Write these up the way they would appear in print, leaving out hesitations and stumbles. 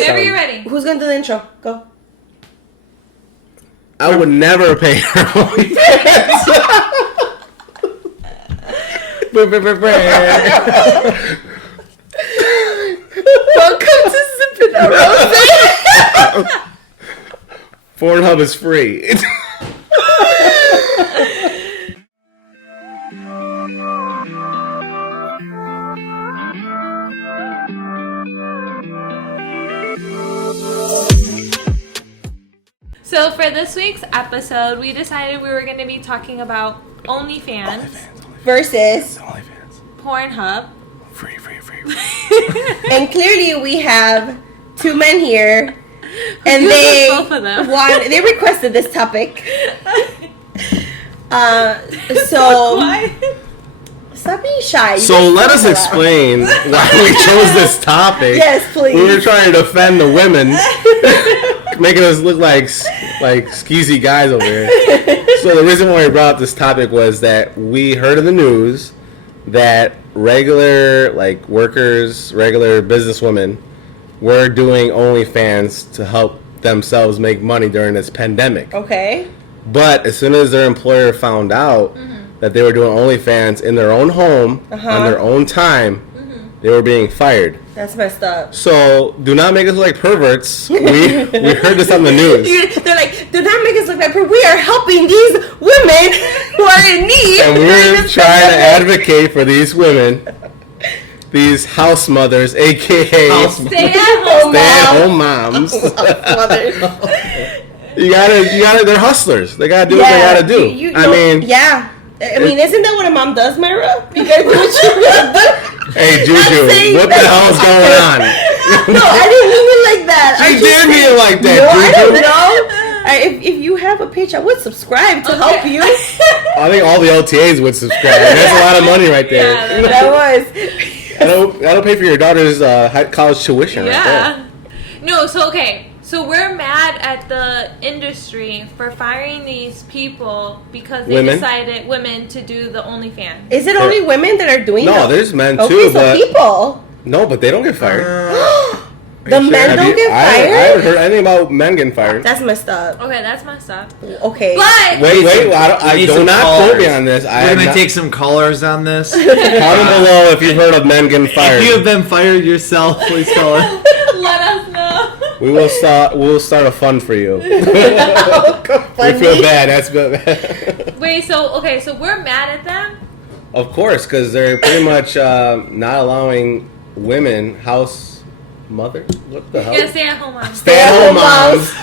Whenever you're ready. Who's going to do the intro? Go. I would never pay her OnlyFans. Welcome to Sippin and Rosé. Pornhub is free. So for this week's episode, we decided we were going to be talking about OnlyFans versus Pornhub. Free. And clearly we have two men here, and both of them. they requested this topic. So stop being shy. So let us explain why we chose this topic. Yes, please. We were trying to defend the women, making us look like skeezy guys over here. So the reason why we brought up this topic was that we heard in the news that regular workers, regular businesswomen were doing OnlyFans to help themselves make money during this pandemic. Okay. But as soon as their employer found out that they were doing OnlyFans in their own home on their own time, they were being fired. That's messed up. So do not make us look like perverts. We heard this on the news. They're like, do not make us look like perverts. We are helping these women who are in need. And we're trying to advocate for these women, these house mothers, aka stay-at-home moms. You gotta. They're hustlers. They gotta do what they gotta do. Yeah. I mean, isn't that what a mom does, Mayra? You gotta do what you gotta do. Hey, Juju, what the hell is going on? No, I didn't mean it like that. She did mean it like that, no, Juju. I don't know. If you have a page, I would subscribe to help you. I think all the LTAs would subscribe. That's a lot of money right there. Yeah, that was. That'll pay for your daughter's college tuition. Yeah. Right there. No, so okay. So we're mad at the industry for firing these people because they decided women to do the OnlyFans. Is it only women that are doing that? No, there's men too. Okay, so but people. No, but they don't get fired. The men don't get fired? I haven't heard anything about men getting fired. That's messed up. Okay, that's messed up. Okay. But wait, I do not quote me on this. We're going to take some callers on this. Comment below if you've heard of men getting fired. If you have been fired yourself, please call us. Let us know. We will start a fund for you. We feel bad. That's bad. Wait, so we're mad at them? Of course, because they're pretty much not allowing women, house mothers? What the hell? Yeah, stay-at-home moms. Stay-at-home moms.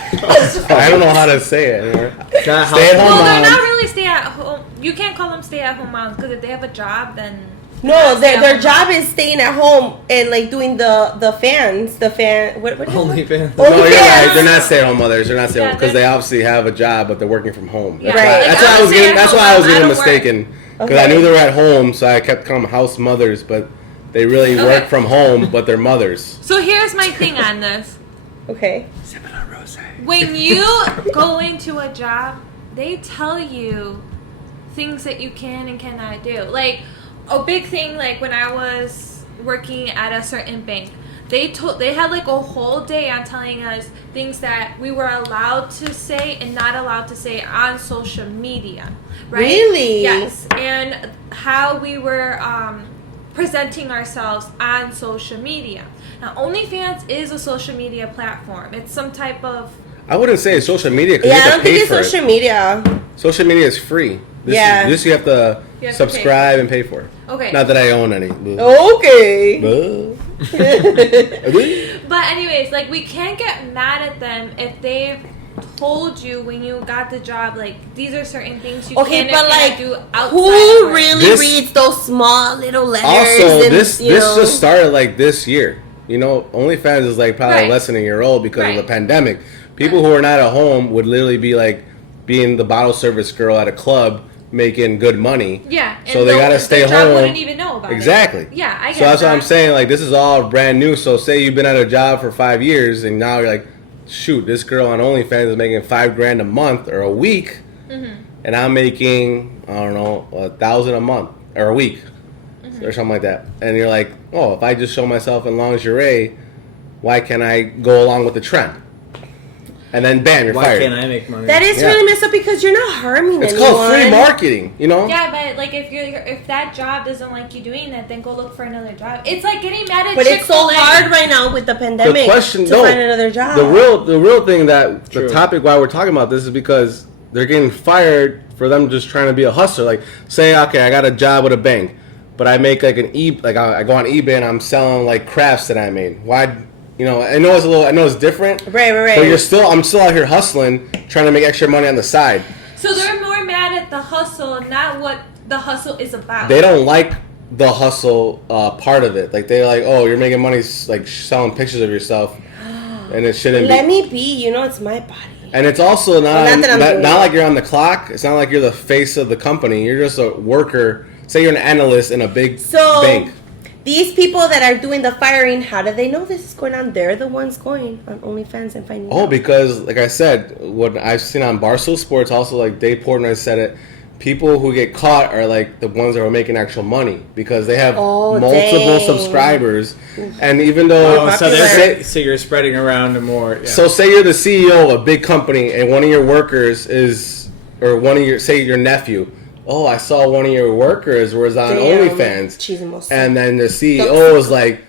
I don't know how to say it anymore. Stay-at-home moms. They're moms. not really stay-at-home. You can't call them stay-at-home moms because if they have a job, then... No, their job is staying at home and doing the fans. What OnlyFans. No, you're right. They're not stay-at-home mothers. They're not stay-at-home because they obviously have a job, but they're working from home. Yeah. Right. That's why I was getting mistaken. Because I knew they were at home, so I kept calling them house mothers, but they really work from home, but they're mothers. So here's my thing on this. Okay. Sippin and Rosé. When you go into a job, they tell you things that you can and cannot do. Like, a big thing, when I was working at a certain bank, they had a whole day on telling us things that we were allowed to say and not allowed to say on social media, right? Really? Yes, and how we were presenting ourselves on social media. Now, OnlyFans is a social media platform. It's some type of... I wouldn't say it's social media because I you have don't to pay think it's for social it. media. Social media is free. This you have to subscribe and pay for. Okay. Not that I own any. Okay. But anyways, we can't get mad at them if they've told you when you got the job, these are certain things you can and can't do outside. Who really reads those small little letters? Also, this just started this year. OnlyFans is probably less than a year old because of the pandemic. People who are not at home would literally be being the bottle service girl at a club making good money. Yeah. So they gotta stay home. Job wouldn't even know about exactly. it. Yeah, I get So that's that. what I'm saying. This is all brand new. So say you've been at a job for 5 years and now you're shoot, this girl on OnlyFans is making $5,000 a month or a week, and I'm making $1,000 a month or a week, or something like that. And you're oh, if I just show myself in lingerie, Why can't I go along with the trend? And then bam, you're Why fired. can't I make money? That is really messed up because you're not harming It's anyone. called free marketing, you know? Yeah, but like if that job doesn't like you doing that, then go look for another job. It's like getting mad at But it's so Chick-fil-A. hard right now with the pandemic to find another job. The real thing that the topic why we're talking about this is because they're getting fired for them just trying to be a hustler. Like, say, okay, I got a job with a bank, but I make like I go on eBay and I'm selling like crafts that I made. Why? You know, I know it's different. Right. But I'm still out here hustling, trying to make extra money on the side. So they're more mad at the hustle, not what the hustle is about. They don't like the hustle part of it. Like, they're like, oh, you're making money like selling pictures of yourself, and it shouldn't Let me be. You know, it's my body. And it's also not not like you're on the clock. It's not like you're the face of the company. You're just a worker. Say you're an analyst in a big bank. These people that are doing the firing, how do they know this is going on? They're the ones going on OnlyFans and finding out. Because, like I said, what I've seen on Barstool Sports, also like Dave Portnoy said it, people who get caught are like the ones that are making actual money because they have multiple subscribers. And even though... so you're spreading around more... Yeah. So say you're the CEO of a big company and one of your workers is... Or one of your... Say your nephew... Oh, I saw one of your workers was on OnlyFans. And then the CEO was like,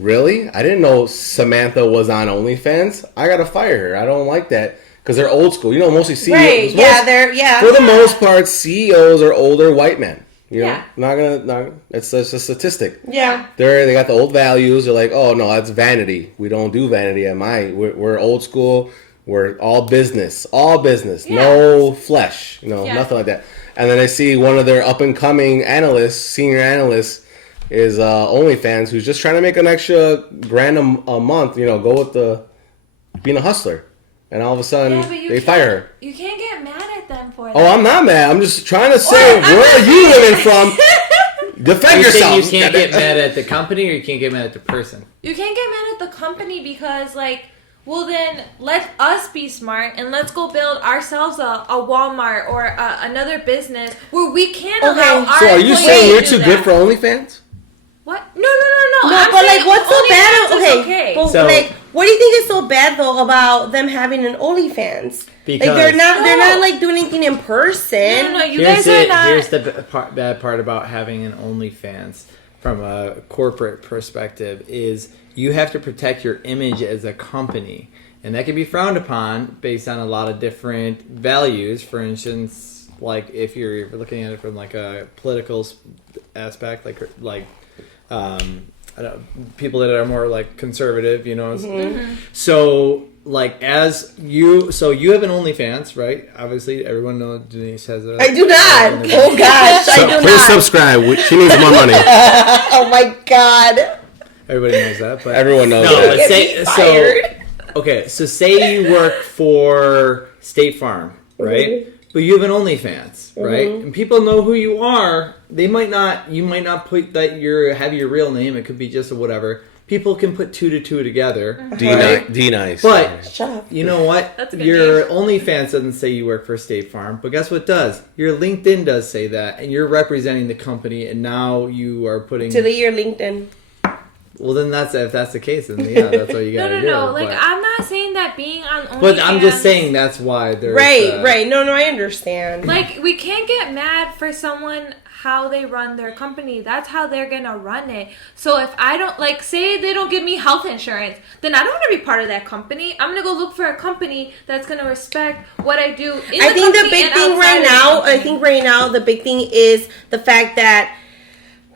really? I didn't know Samantha was on OnlyFans. I got to fire her. I don't like that. Because they're old school. You know, mostly CEOs. Right, For the most part, CEOs are older white men. You know? It's just a statistic. Yeah. They got the old values. They're like, oh, no, that's vanity. We don't do vanity at we're old school. We're all business. All business. Yeah. No flesh. You know, nothing like that. And then I see one of their up-and-coming senior analysts, is OnlyFans, who's just trying to make an extra $1,000 a month, you know, go with being a hustler. And all of a sudden, they fire her. You can't get mad at them for that. Oh, I'm not mad. I'm just trying to say, where are you living from? Defend yourself. You can't get mad at the company or you can't get mad at the person? You can't get mad at the company because, like, well, then let us be smart and let's go build ourselves a Walmart or another business where we can allow our So are you saying you're too good for OnlyFans? What? No. No, but like, what's so bad? Okay, but like, what do you think is so bad though about them having an OnlyFans? Because like they're not like doing anything in person. No, you guys are not. Here's the bad part about having an OnlyFans from a corporate perspective is you have to protect your image as a company. And that can be frowned upon based on a lot of different values. For instance, like if you're looking at it from like a political aspect, like I don't know, people that are more like conservative, you know. Mm-hmm. So like you have an OnlyFans, right? Obviously, everyone knows Denise has a. I do not. Oh gosh, I do not. Please subscribe. She needs more money. Oh my god. Everybody knows that, but everyone knows that. So say you work for State Farm, right? Mm-hmm. But you have an OnlyFans, right? Mm-hmm. And people know who you are. You might not put that have your real name. It could be just a whatever. People can put 2 to 2 together. D nice. But you know what? Your OnlyFans doesn't say you work for State Farm, but guess what does? Your LinkedIn does say that, and you're representing the company, and now you are putting delete your LinkedIn. Well, then if that's the case, then yeah, that's what you gotta do. No. Like, I'm not saying that being on OnlyFans... But I'm just saying that's why there's... Right. No, I understand. Like, we can't get mad for someone how they run their company. That's how they're gonna run it. So if I don't... Like, say they don't give me health insurance, then I don't want to be part of that company. I'm gonna go look for a company that's gonna respect what I do in I think the big thing right now, the big thing is the fact that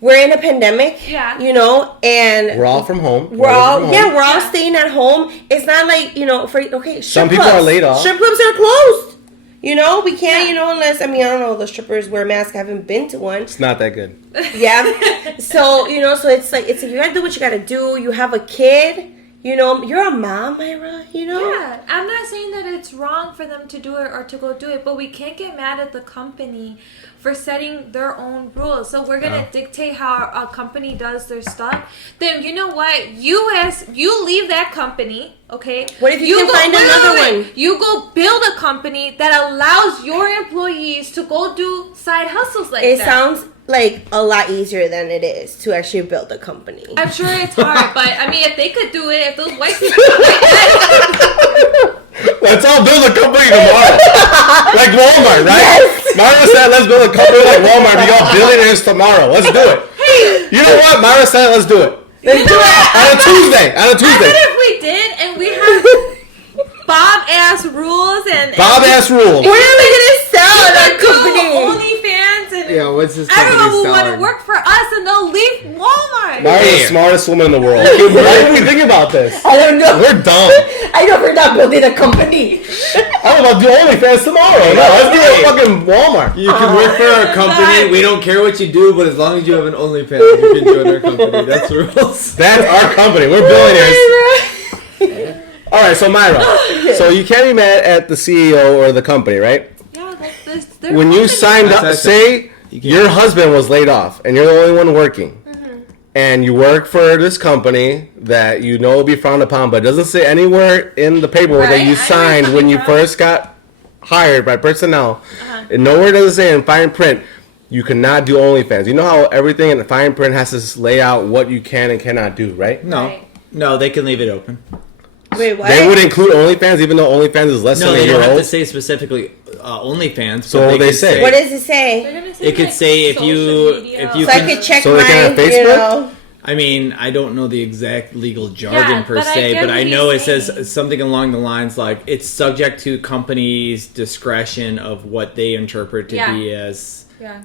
we're in a pandemic, you know, and we're all from home. We're all staying at home. It's not like, you know, some people are laid off. Strip clubs are closed. You know, we can't, you know, unless, I don't know, the strippers wear masks. I haven't been to one. It's not that good. Yeah. So, you know, it's like you gotta do what you gotta do. You have a kid. You know, you're a mom, Mayra, you know? Yeah, I'm not saying that it's wrong for them to do it or to go do it, but we can't get mad at the company for setting their own rules. So we're going to dictate how a company does their stuff. Then you know what? You leave that company, okay? What if you can find another one? You go build a company that allows your employees to go do side hustles like that. It sounds like a lot easier than it is to actually build a company. I'm sure it's hard, but I mean, if they could do it, if those white people could like that. Let's all build a company tomorrow. Like Walmart, right? Yes. Myra said, let's build a company like Walmart. Be all billionaires tomorrow. Let's do it. Hey, you know what? Myra said, let's do it. Let's do it. On a Tuesday. I bet if we did and we had Bob-ass rules and... Bob-ass rules. What are we going to sell in our company? OnlyFans and... Yeah, what's this company everyone will want selling? to work for us and they'll leave Walmart. Myra's the smartest woman in the world. Why did we think about this? I don't know. We're dumb. I know we're not building a company. I'm about to do OnlyFans tomorrow. No, let's do a fucking Walmart. You can work for our company. We don't care what you do, but as long as you have an OnlyFans, you can join our company. That's the rules. That's our company. We're billionaires. All right, so Mayra, so you can't be mad at the CEO or the company, right? Yeah, that's when you signed up, say your husband was laid off and you're the only one working, and you work for this company that you know will be frowned upon, but it doesn't say anywhere in the paperwork that you signed when you first got hired by personnel, and nowhere does it say in fine print you cannot do OnlyFans. You know how everything in the fine print has to lay out what you can and cannot do, right? No, they can leave it open. Wait, what? They would include OnlyFans, even though OnlyFans is less than a year old? No, they don't have to say specifically OnlyFans. So what they say? What does it say? It could say if you so I could check mine, Facebook? You know. I mean, I don't know the exact legal jargon per se, but I know it says something along the lines like it's subject to companies' discretion of what they interpret to be as... Yeah.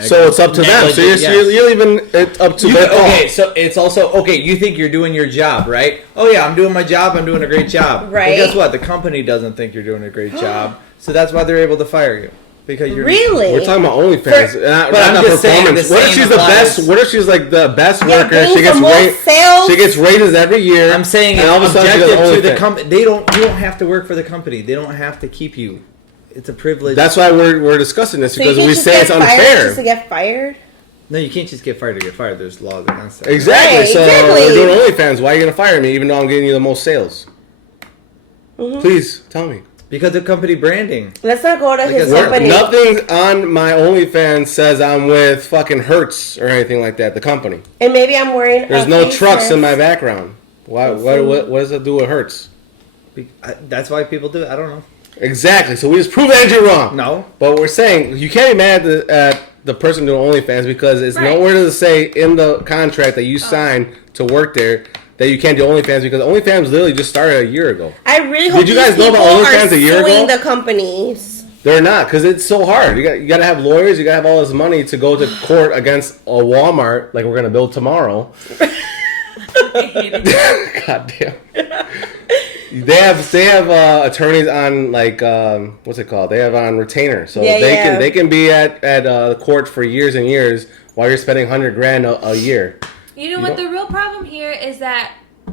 So it's up to them. So you're leaving it up to them. Okay, so it's also, you think you're doing your job, right? Oh yeah, I'm doing my job, I'm doing a great job. Right. Well, guess what? The company doesn't think you're doing a great job. So that's why they're able to fire you. Because you're really? We're talking about OnlyFans, but I'm just saying, what if she's the best? What if she's like the best worker? She gets raises every year. I'm saying and all of a sudden objective to the company. You don't have to work for the company. They don't have to keep you. It's a privilege. That's why we're discussing this, because we say it's unfair. Just to get fired? No, you can't just get fired to get fired. There's laws against that. Exactly. Right, so we're doing OnlyFans. Why are you going to fire me, even though I'm getting you the most sales? Please tell me. Because of company branding. Let's not go to his company. Nothing on my OnlyFans says I'm with fucking Hertz or anything like that. The company. And maybe I'm wearing. There's no trucks in my background. Why? What does that do with Hertz? That's why people do it. I don't know. Exactly. So we just proved Andrew wrong. No. But we're saying you can't be mad at the person doing OnlyFans because it's nowhere to say in the contract that you signed to work there that you can't do OnlyFans, because OnlyFans literally just started a year ago. I really hope you guys know about OnlyFans a year ago. The companies. They're not, because it's so hard. You got to have lawyers. You got to have all this money to go to court against a Walmart like we're gonna build tomorrow. God damn. They have attorneys on what's it called? They have on retainer, so they can be at the court for years and years while you're spending $100,000 a year. You know what? The real problem here is that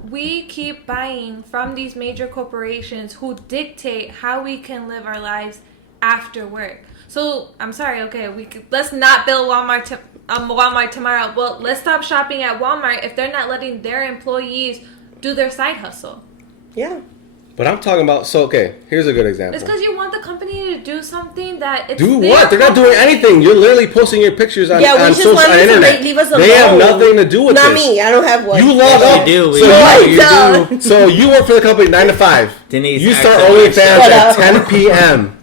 we keep buying from these major corporations who dictate how we can live our lives after work. So I'm sorry. Okay, let's not build Walmart tomorrow. Well, let's stop shopping at Walmart if they're not letting their employees do their side hustle. Yeah. But I'm talking about, here's a good example. It's because you want the company to do something that it's do what? They're not doing anything. You're literally posting your pictures on social internet. Leave us alone. They have nothing to do with this. Not me. I don't have one. You log up. You do. So you work for the company 9 to 5. Denise, you start OnlyFans at 10 p.m.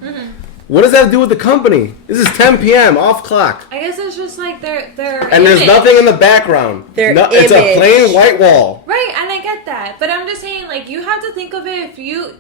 What does that have to do with the company? This is 10 p.m. off clock. I guess it's just like their and there's nothing in the background. It's a plain white wall. Right, and I get that, but I'm just saying, you have to think of it. If you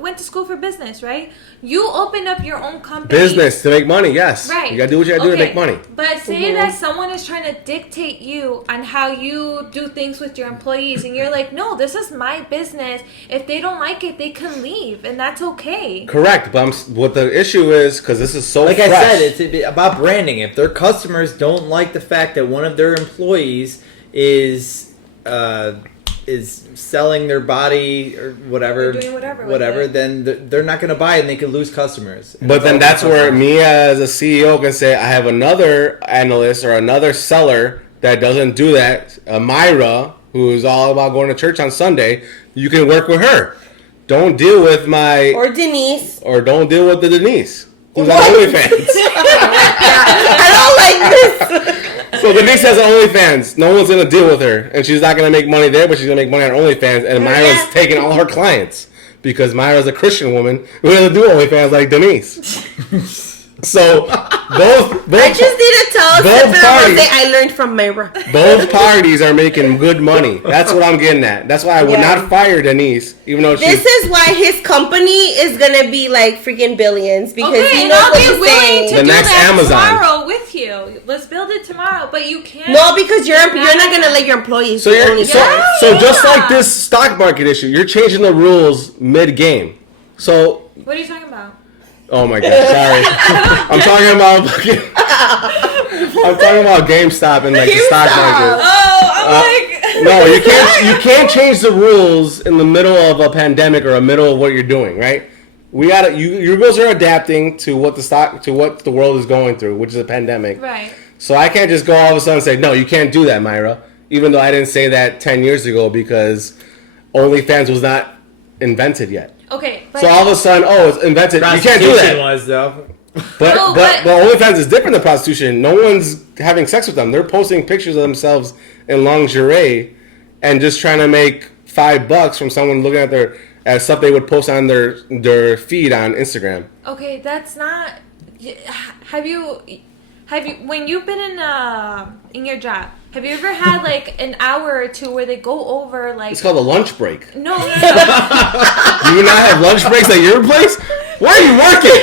went to school for business, right? You opened up your own company. Business to make money, yes. Right. You gotta do what you gotta do to make money. But say that someone is trying to dictate you on how you do things with your employees, and you're like, no, this is my business. If they don't like it, they can leave, and that's okay. Correct, but what the issue is, because this is so fresh. I said, it's about branding. If their customers don't like the fact that one of their employees is selling their body or whatever, then they're not going to buy it and they can lose customers. But then that's where me as a CEO can say, I have another analyst or another seller that doesn't do that, Mayra, who is all about going to church on Sunday. You can work with her. Don't deal with or Denise. Or don't deal with the Denise. who's on OnlyFans. I don't like this. So Denise has an OnlyFans. No one's gonna deal with her, and she's not gonna make money there, but she's gonna make money on OnlyFans. And Mayra's taking all her clients because Mayra's a Christian woman who doesn't do OnlyFans like Denise. So both I just need to tell Sippin that I learned from Mayra. Both parties are making good money. That's what I'm getting at. That's why I would not fire Denise, even though this is why his company is gonna be like freaking billions because and I'll be willing to do that tomorrow with you. Let's build it tomorrow, but you can't. No, because you're not gonna let your employees. So just like this stock market issue, you're changing the rules mid game. So what are you talking about? Oh my god, sorry. I'm talking about GameStop and like the stock market. Oh, I'm no, you can't change the rules in the middle of a pandemic or a middle of what you're doing, right? We gotta you girls are adapting to what the world is going through, which is a pandemic. Right. So I can't just go all of a sudden and say, no, you can't do that, Mayra. Even though I didn't say that 10 years ago because OnlyFans was not invented yet. Okay. So all of a sudden, it's invented. You can't do that. Was though. But OnlyFans is different than prostitution. No one's having sex with them. They're posting pictures of themselves in lingerie and just trying to make $5 from someone looking at their stuff they would post on their feed on Instagram. Okay, that's not. Have you when you've been in your job? Have you ever had like an hour or two where they go over like? It's called a lunch break. No. You do not have lunch breaks at your place? Why are you working?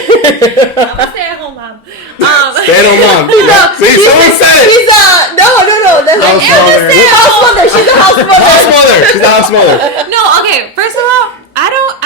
I'm a stay-at-home mom. Stay-at-home mom. See, someone said it. She's a house mother. She's a house mother. No, okay. First of all,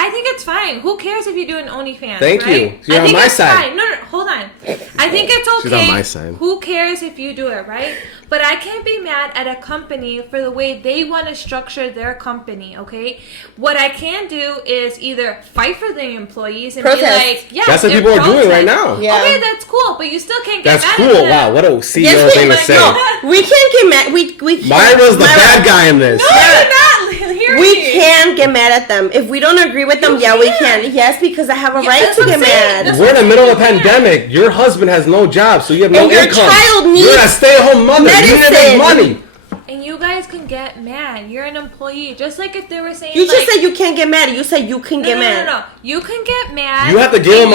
I think it's fine. Who cares if you do an OnlyFans? Thank you. You're on my side. Fine. No, hold on. I think it's okay. She's on my side. Who cares if you do it, right? But I can't be mad at a company for the way they want to structure their company, okay? What I can do is either fight for the employees and be like, yeah, that's what people are doing right now. Yeah. Okay, that's cool, but you still can't get mad at them. That's cool. Wow, what a CEO thing to say. No, we can't get mad. Myra's the bad guy in this. No, you're not hearing we can get mad at them. If we don't agree with them, we can. Yes, because I have a right to get mad. We're in the middle of a pandemic. Your husband has no job, so you have no income. Your child needs You're a stay-at-home mother. You need to make money. And you guys can get mad. You're an employee. Just like if they were saying... You just said you can't get mad. You said you can get mad. No. You can get mad. You have to give them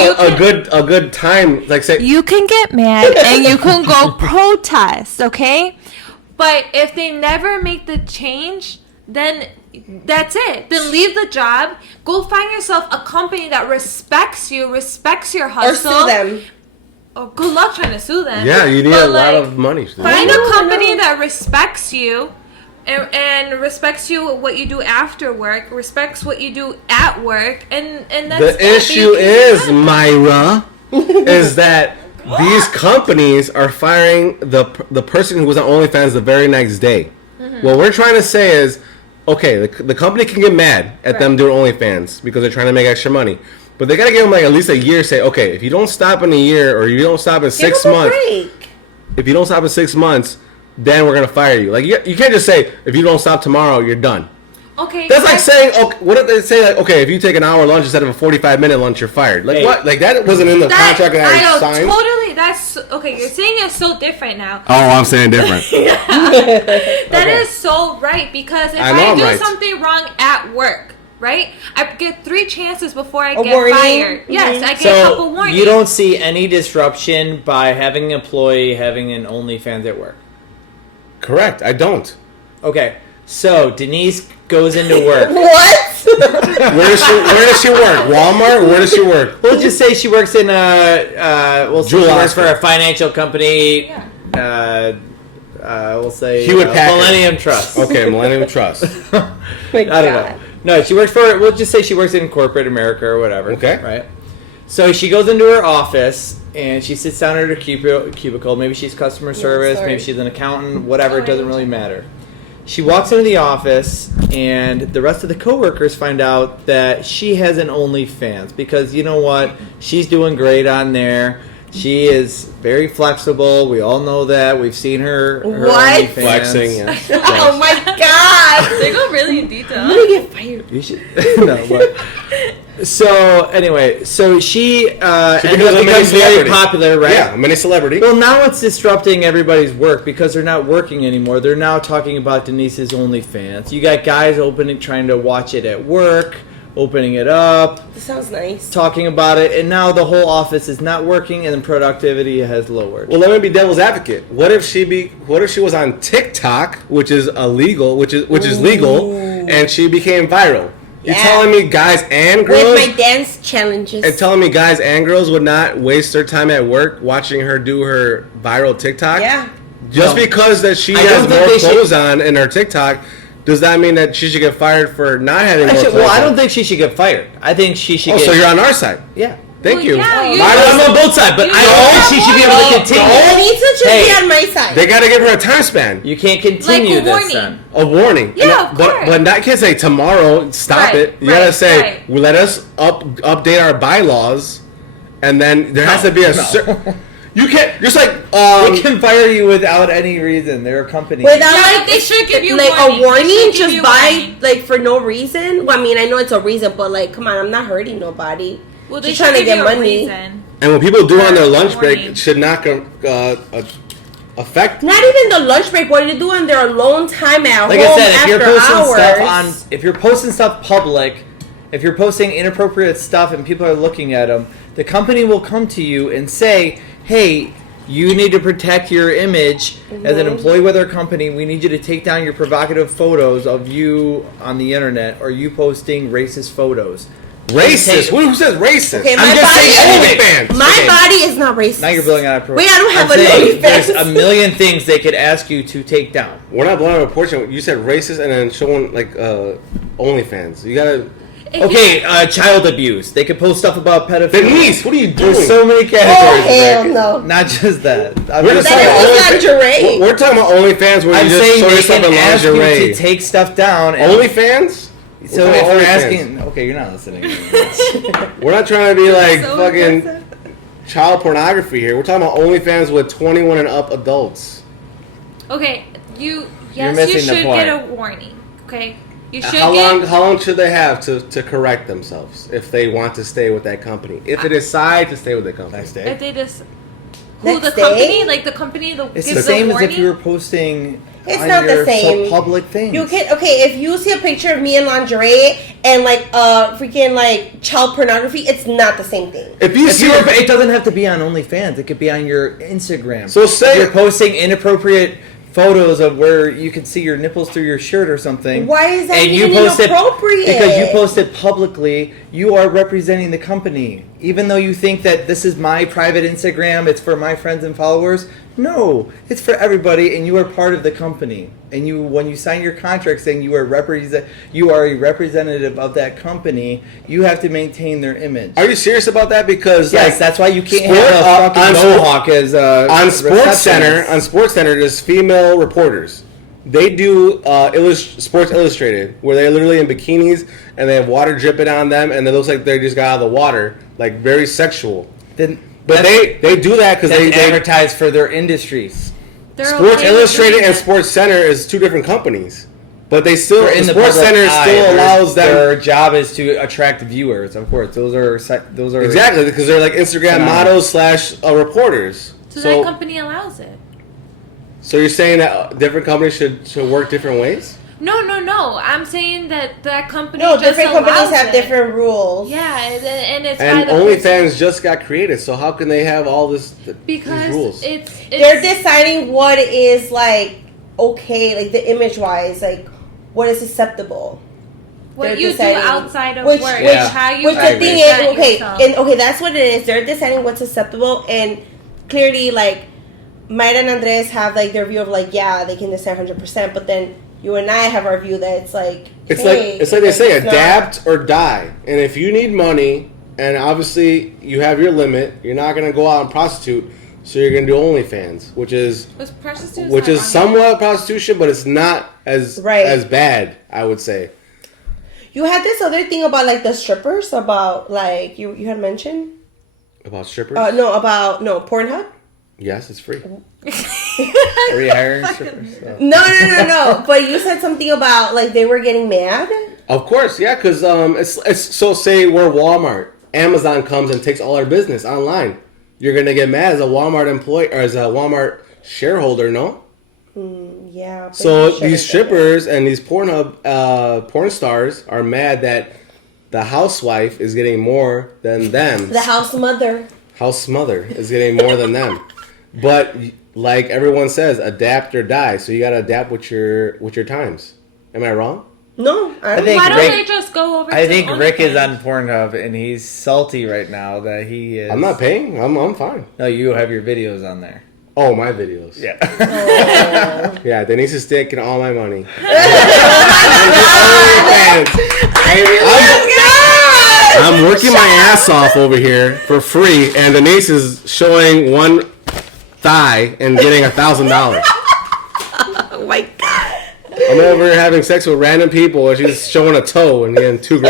a good time. Like say, you can get mad and you can go protest, okay? But if they never make the change, then that's it. Then leave the job. Go find yourself a company that respects you, respects your hustle. Or sue them. Oh, good luck trying to sue them. Yeah, you need a lot of money. Find a company that respects you and respects you what you do after work, respects what you do at work, and that's the issue is, Mayra, is that these companies are firing the person who was on OnlyFans the very next day. Mm-hmm. What we're trying to say is, okay, the company can get mad at them doing OnlyFans because they're trying to make extra money. But they gotta give them like at least a year. Say, okay, if you don't stop in a year or you don't stop in 6 months, if you don't stop in 6 months, then we're gonna fire you. Like you can't just say if you don't stop tomorrow, you're done. Okay. That's like saying, okay, what if they say like, okay, if you take an hour lunch instead of a 45-minute lunch, you're fired. Like what? Like that wasn't in the contract that I signed. Totally. That's okay. You're saying it's so different now. Oh, I'm saying different. That is so right because if I do something wrong at work. Right? I get 3 chances before I get fired. Yes, I get a couple warnings. You don't see any disruption by having an employee having an OnlyFans at work? Correct. I don't. Okay. So, Denise goes into work. What? Where does she work? Walmart? Or where does she work? We'll just say she works in she works for a financial company. Yeah. We'll say Millennium Trust. Okay, Millennium Trust. I don't know. No, she works for. We'll just say she works in corporate America or whatever. Okay. Right. So she goes into her office and she sits down at her cubicle. Maybe she's customer service. Maybe she's an accountant. Whatever. It doesn't really matter. She walks into the office and the rest of the coworkers find out that she has an OnlyFans because you know what? She's doing great on there. She is very flexible. We all know that. We've seen her what? Flexing, yeah. Oh my god! They go really in detail. I'm gonna get fired. You should. No, but. So, anyway, so she ended up becoming very popular, right? Yeah, a mini celebrity. Well, now it's disrupting everybody's work because they're not working anymore. They're now talking about Denise's OnlyFans. You got guys trying to watch it at work. Opening it up. This sounds nice. Talking about it, and now the whole office is not working, and productivity has lowered. Well, let me be devil's advocate. What if she was on TikTok, which is illegal, which is legal, and she became viral? You're telling me guys and girls with my dance challenges, and telling me guys and girls would not waste their time at work watching her do her viral TikTok? Yeah. Just because that she has more clothes on in her TikTok. Does that mean that she should get fired for not having more clothes? Well, I don't think she should get fired. I think she should so you're on our side. Yeah. Thank you. Yeah, I'm on both sides, but I don't think she should be able to continue. Anita should be on my side. They got to give her a time span. You can't continue like this then. A warning. Yeah, of course. But I can't say tomorrow, stop it. You got to say, let us update our bylaws, and then there has to be a certain... You can't just like they can fire you without any reason. They're a company. Without they should give you like warning. a warning, just by like for no reason. Well, I mean, I know it's a reason, but like, come on, I'm not hurting nobody. Well, they just trying to get money. And what people do on their lunch break, it should not affect. Not even the lunch break. What do you do on their alone time at like home I said, after if you're posting stuff public, if you're posting inappropriate stuff and people are looking at them, the company will come to you and say, hey, you need to protect your image as an employee with our company. We need you to take down your provocative photos of you on the internet or you posting racist photos. Racist? Who says racist? Okay, I'm just saying OnlyFans. My body is not racist. Now you're blowing out a Wait, I don't have an OnlyFans. There's a million things they could ask you to take down. We're not blowing out a portion. You said racist and then showing like OnlyFans. You gotta... Okay, child abuse. They could post stuff about pedophilia. Denise, what are you doing? There's so many categories. Oh, hell no. Not just that. We're talking about OnlyFans where you just show yourself in lingerie. Ask you to take stuff down. OnlyFans? So if they're asking... Okay, you're not listening. We're not trying to be like fucking child pornography here. We're talking about OnlyFans with 21 and up adults. Okay, you should get a warning. Okay? You should how long should they have to correct themselves if they want to stay with that company? If they decide to stay with the company. Next day? If they just... the company? Like the company it's gives the same a warning? as if you were posting... It's not the same. Public things. You can if you see a picture of me in lingerie and like freaking like child pornography, it's not the same thing. It doesn't have to be on OnlyFans. It could be on your Instagram. So say if you're posting inappropriate photos of where you can see your nipples through your shirt or something. Why is that even inappropriate? Because you post it publicly, you are representing the company. Even though you think that this is my private Instagram, it's for my friends and followers. No, it's for everybody, and you are part of the company. And when you sign your contract saying you are a representative of that company, you have to maintain their image. Are you serious about that? Because yes, that's why you can't have a fucking mohawk as on SportsCenter. On SportsCenter, there's female reporters. They do Sports Illustrated, where they're literally in bikinis and they have water dripping on them, and it looks like they just got out of the water, like very sexual. But they do that because they advertise for their industries. Sports Illustrated and Sports Center is two different companies, but they still Sports Center still allows them. Their job is to attract viewers. Of course, those are exactly because they're like Instagram models / reporters. So that company allows it. So you're saying that different companies should work different ways? No. I'm saying that company. No, just different companies have it. different rules. Yeah, and it's and OnlyFans just got created. So how can they have all these rules? It's they're deciding what is like okay, like the image wise, like what is acceptable. What you do outside of work, how you. Which the thing is, that's what it is. They're deciding what's acceptable, and clearly, like Mayra and Andres have like their view of like, yeah, they can decide 100%, but then you and I have our view that it's like it's like they say, adapt or die. And if you need money, and obviously you have your limit, you're not going to go out and prostitute, so you're going to do OnlyFans, which is somewhat prostitution, but it's not as bad, I would say. You had this other thing about like the strippers, about like you had mentioned. About strippers? No, Pornhub. Yes, it's free. Rehiring strippers. So. No. But you said something about like they were getting mad. Of course, yeah, because it's so. Say we're Walmart, Amazon comes and takes all our business online. You're gonna get mad as a Walmart employee or as a Walmart shareholder, no? Yeah. So these strippers and these Pornhub porn stars are mad that the housewife is getting more than them. The house mother is getting more than them. But like everyone says, adapt or die. So you gotta adapt with your times. Am I wrong? No, why don't they just go over? I think Rick is OnlyFans? on Pornhub and he's salty right now that he is. I'm not paying. I'm fine. No, you have your videos on there. Oh, my videos. Yeah. Oh. Yeah, Denise is taking all my money. I'm working my ass off over here for free, and Denise is showing one thigh and getting $1,000. Oh my god! I'm over here having sex with random people, and she's showing a toe and getting $2,000.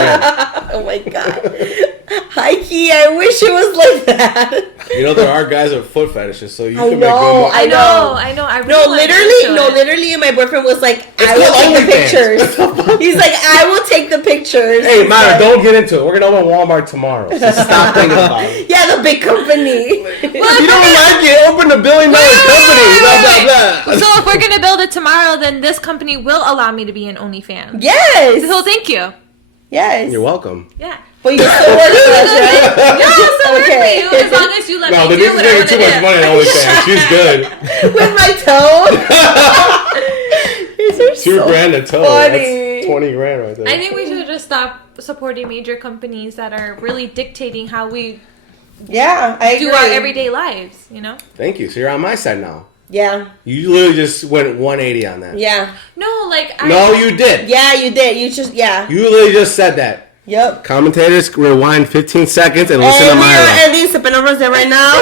Oh my god! Heike, I wish it was like that. You know there are guys with foot fetishes, so you I can know, make good money. I know. I really literally, my boyfriend was like, It's I will called take the OnlyFans. pictures. He's like, I will take the pictures. Hey, Mayra, don't get into it. We're gonna open Walmart tomorrow. So stop thinking about it. Yeah, the big company. If you don't like it, open a $1 billion company. Blah blah blah. So if we're gonna build it tomorrow, then this company will allow me to be an OnlyFans. Yes. So thank you. Yes. You're welcome. Yeah. But you still work for us, right? Yeah, I'll still work Okay. for you as long as you let No, me Denise do is what I making want too to much do. money on OnlyFans. She's good. With my toe. These are so $2,000 a toe. funny. That's $20,000 right there. I think we should just stop supporting major companies that are really dictating how we Yeah, I agree. do our everyday lives, you know? Thank you. So you're on my side now. Yeah. You literally just went 180 on that. Yeah. No, like No, you did. Yeah, you did. You just, yeah. You literally just said that. Yep. Commentators, rewind 15 seconds and listen to And we are Mayra. ending Sippin on Rosé right now.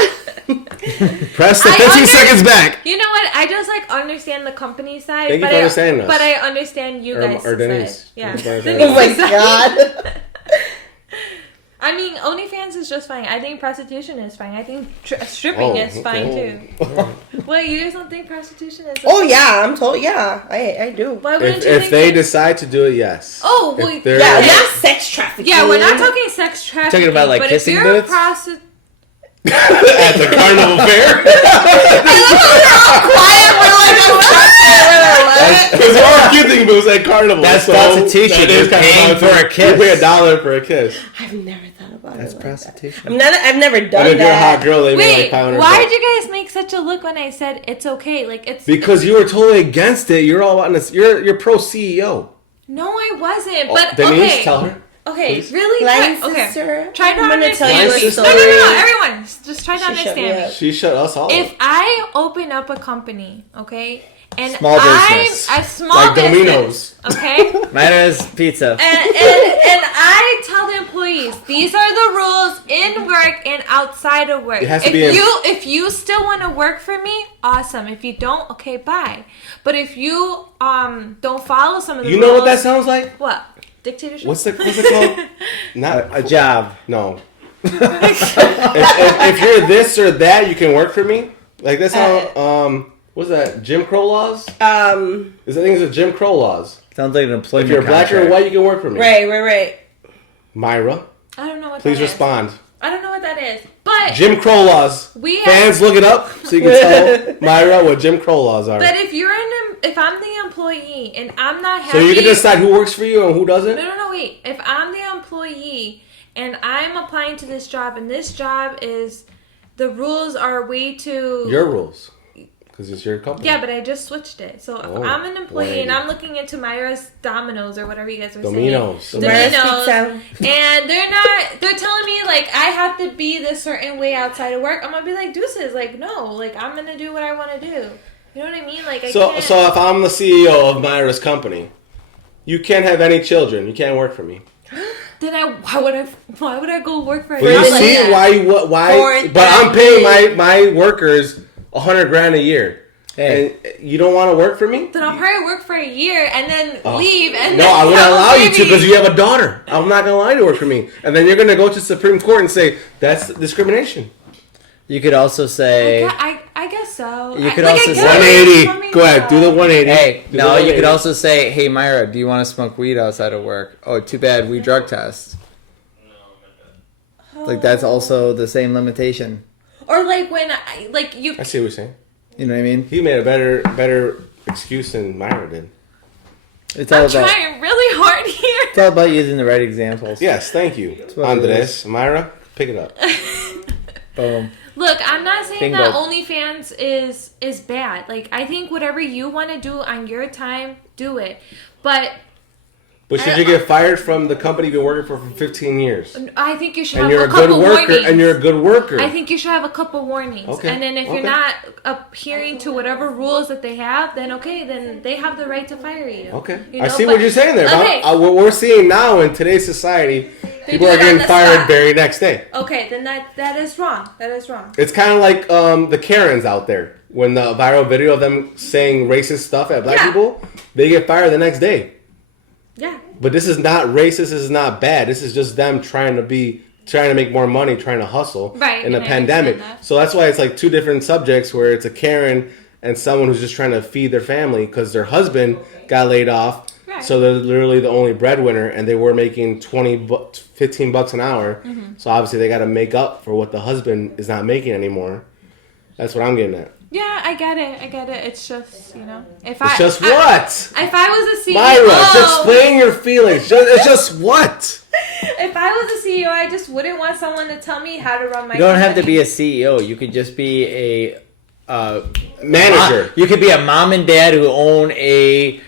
Press the 15 seconds back. You know what? I just like understand the company side, Thank you but for understanding us. but I understand you guys' Or Denise. side. Yeah. Oh my god. I mean, OnlyFans is just fine. I think prostitution is fine. I think stripping is fine too. Wait, you guys don't think prostitution is? Oh yeah, I'm told. Yeah, I do. Why wouldn't you If think they that? decide to do it, yes. Oh, well, If they're- Yeah, not sex trafficking. Yeah, we're not talking sex trafficking. Talking about, like, but kissing if you're booths? a prostitute. At the carnival fair. Quiet, we're like, Because there are kissing booths at carnival. That's so prostitution. that is You're kind of paying for a kiss. You pay $1 for a kiss. I've never thought about That's it. prostitution. I've never done And if you're a hot that. girl, they make Wait, like 500 why bucks. did you guys make such a look when I said it's okay? Like it's Because you were totally against it. You're all on this. You're pro CEO. no, I wasn't. Oh, But Denise, okay, tell her. okay, please. really? Lying Okay, sister. try to I'm gonna understand. tell you a Lying story. No, everyone, just try to She shut me understand me. up. She shut us all If up. I open up a company, okay, and Small business. I'm a small Like business, Domino's. okay, Mayra's Pizza. and I tell the employees these are the rules in work and outside of work. It has to If be in- if you still want to work for me, awesome. If you don't, okay, bye. But if you don't follow some of the You rules, know what that sounds like? what dictatorship? What's it called? Not A job. No. if you're this or that, you can work for me. Like that's how. What's that? Jim Crow laws? Is I think it's Jim Crow laws. Sounds like an employment If you're black or contract. white, you can work for me. Right. Myra, I don't know what please that is. respond. I don't know what that is. But Jim Crow laws. we have, Fans, look it up so you can tell Myra what Jim Crow laws are. but if I'm the employee and I'm not So happy, you can decide who works for you and who doesn't. No, wait. If I'm the employee and I'm applying to this job and this job is the rules are way too Your rules, because it's your company. Yeah, but I just switched it. So if Oh, I'm an employee and 180. I'm looking into Myra's Domino's or whatever you guys were Domino's. saying. Myra's Domino's. Pizza. And they're telling me like I have to be this certain way outside of work. I'm gonna be like, deuces, like no, like I'm gonna do what I want to do. You know what I mean? Like I can't. So if I'm the CEO of Myra's company, you can't have any children. You can't work for me. Then why would I go work for a Well, job you like see that? why? Foreign But I'm paying my workers $100,000 a year. and you don't want to work for me? Then I'll probably work for a year and then leave. And no, then I wouldn't allow you to because you have a daughter. I'm not going to allow you to work for me. And then you're going to go to Supreme Court and say, that's discrimination. You could also say... I guess so. You could also say... 180. Go ahead, do the 180. Hey, no, you could also say, hey, Mayra, do you want to smoke weed outside of work? Oh, too bad, we drug test. Like, that's also the same limitation. Or like when, you... I see what you're saying. You know what I mean? He made a better excuse than Mayra did. I'm trying really hard here. It's all about using the right examples. Yes, thank you. Andres, Mayra, pick it up. Boom. Look, I'm not saying Bingo. that OnlyFans is bad. Like, I think whatever you want to do on your time, do it. But should you get fired from the company you've been working for 15 years? I think you should And have you're a couple warnings. And you're a good worker. I think you should have a couple warnings. Okay. And then if you're not adhering to whatever rules that they have, then they have the right to fire you. Okay. You know? I see what you're saying there. Okay. But what we're seeing now in today's society, people do are it on getting the fired spot. very next day. Okay, then that is wrong. That is wrong. It's kind of like the Karens out there. When the viral video of them saying racist stuff at black people, they get fired the next day. Yeah. But this is not racist. This is not bad. This is just them trying to make more money, trying to hustle in a pandemic. So that's why it's like two different subjects where it's a Karen and someone who's just trying to feed their family because their husband got laid off. Right. So they're literally the only breadwinner and they were making $15 an hour. Mm-hmm. So obviously they got to make up for what the husband is not making anymore. That's what I'm getting at. Yeah, I get it. It's just, what? If I was a CEO... Mayra, just explain your feelings. It's just what? If I was a CEO, I just wouldn't want someone to tell me how to run my You don't company. have to be a CEO. You could just be a... manager. You could be a mom and dad who own a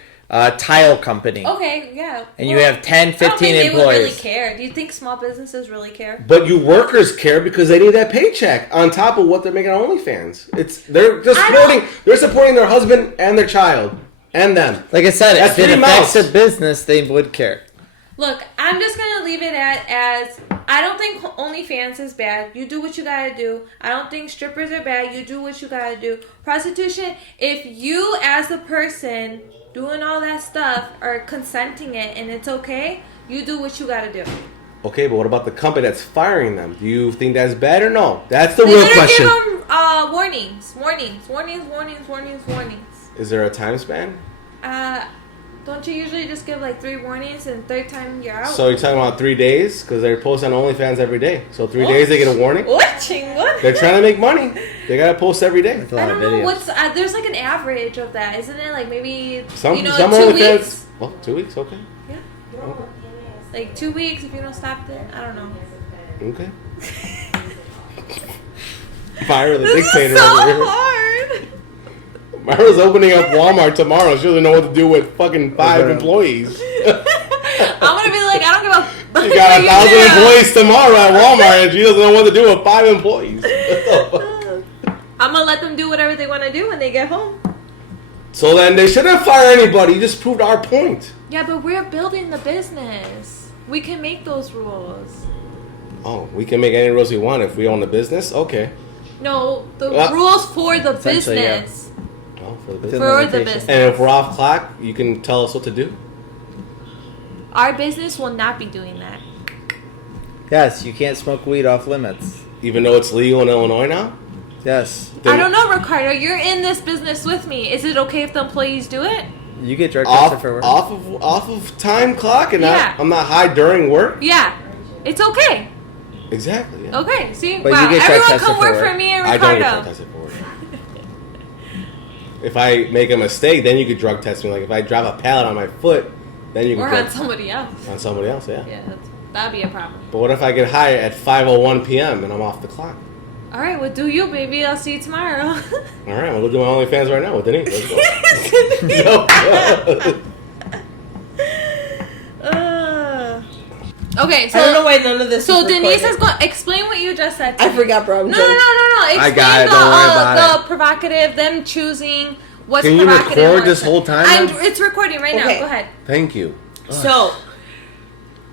tile company. Okay, yeah. And you have 10, 15 I don't think employees. they would really care. Do you think small businesses really care? But you workers care because they need that paycheck on top of what they're making on OnlyFans. They're supporting their husband and their child and them. Like I said, if it affects their business, they would care. Look, I'm just going to leave it as I don't think OnlyFans is bad. You do what you got to do. I don't think strippers are bad. You do what you got to do. Prostitution, if you as a person doing all that stuff are consenting it and it's okay, you do what you got to do. Okay, but what about the company that's firing them? Do you think that's bad or no? That's the real question. Give them warnings. Is there a time span? Don't you usually just give like 3 warnings and third time you're out? So you're talking about 3 days? Because they're posting on OnlyFans every day. So 3 days they get a warning? They're trying to make money. They got to post every day. I don't know what's... there's like an average of that, isn't it? Like maybe, some 2 OnlyFans, weeks? Well, 2 weeks, okay. Yeah. Okay. Like 2 weeks if you don't stop it. I don't know. Okay. Mayra the This dictator is so over here. hard. Mayra's opening up Walmart tomorrow. She doesn't know what to do with fucking 5 employees. I'm gonna be like, I don't give a fuck. She got 1,000 employees tomorrow at Walmart and she doesn't know what to do with 5 employees. I'm gonna let them do whatever they want to do when they get home. So then they shouldn't fire anybody. You just proved our point. Yeah, but we're building the business. We can make those rules. Oh, we can make any rules we want if we own the business? Okay. No, the rules for the business. Oh, for the business. For the business. And if we're off clock, you can tell us what to do? Our business will not be doing that. Yes, you can't smoke weed off limits. Even though it's legal in Illinois now? Yes. I don't know, Ricardo. You're in this business with me. Is it okay if the employees do it? You get drug tested for work. Off of time clock and Yeah. I'm not high during work? Yeah. It's okay. Exactly, yeah. Okay, see? But wow, you get drug everyone tested come work for for me and I Ricardo. don't get drug tested for work. If I make a mistake, then you could drug test me. Like if I drive a pallet on my foot, then you can Or drug on somebody else. on somebody else, yeah. Yeah, that'd be a problem. But what if I get high at 5:01 p.m. and I'm off the clock? All right, well, do you, baby? I'll see you tomorrow. All right, well, we'll do my OnlyFans right now with Denise. Let's go. Okay, so I don't know why none of this. So is Denise recorded. is going to explain what you just said. I forgot, bro. No. Explain I got it. Don't worry about the provocative, them choosing what's Can you provocative. record this whole time? It's recording right now. Okay. Go ahead. Thank you. So,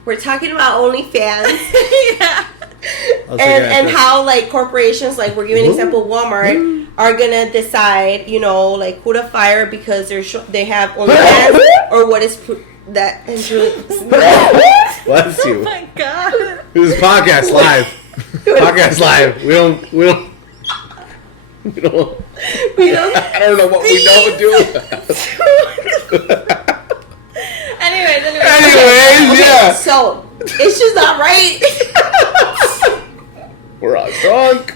we're talking about OnlyFans. Yeah. and how like corporations, like we're giving an example, Walmart are gonna decide, you know, like who to fire because they have OnlyFans or what is that. Bless you. Oh my god. This is podcast live. Podcast live. We don't. I don't know what we don't do. Anyways, yeah. So it's just not right. We're all drunk.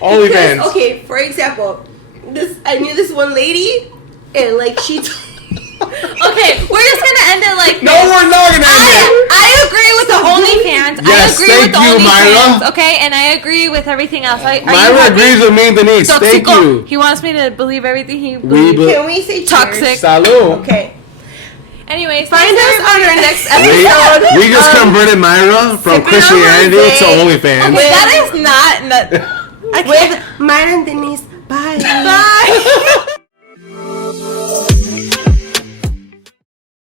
OnlyFans. Okay, for example, I knew this one lady, and like she. Okay, we're just gonna end it like No, we're not gonna end it. I agree with the OnlyFans. Yes, thank you, Mayra. Okay, and I agree with everything else. Mayra agrees with me and Denise. Thank you. He wants me to believe everything he believes. Can we say toxic? Salud. Okay. Anyways, find us on our next episode. We just converted Mayra from Christianity to OnlyFans. Okay, that is not. With Mayra and Denise. Bye. Bye.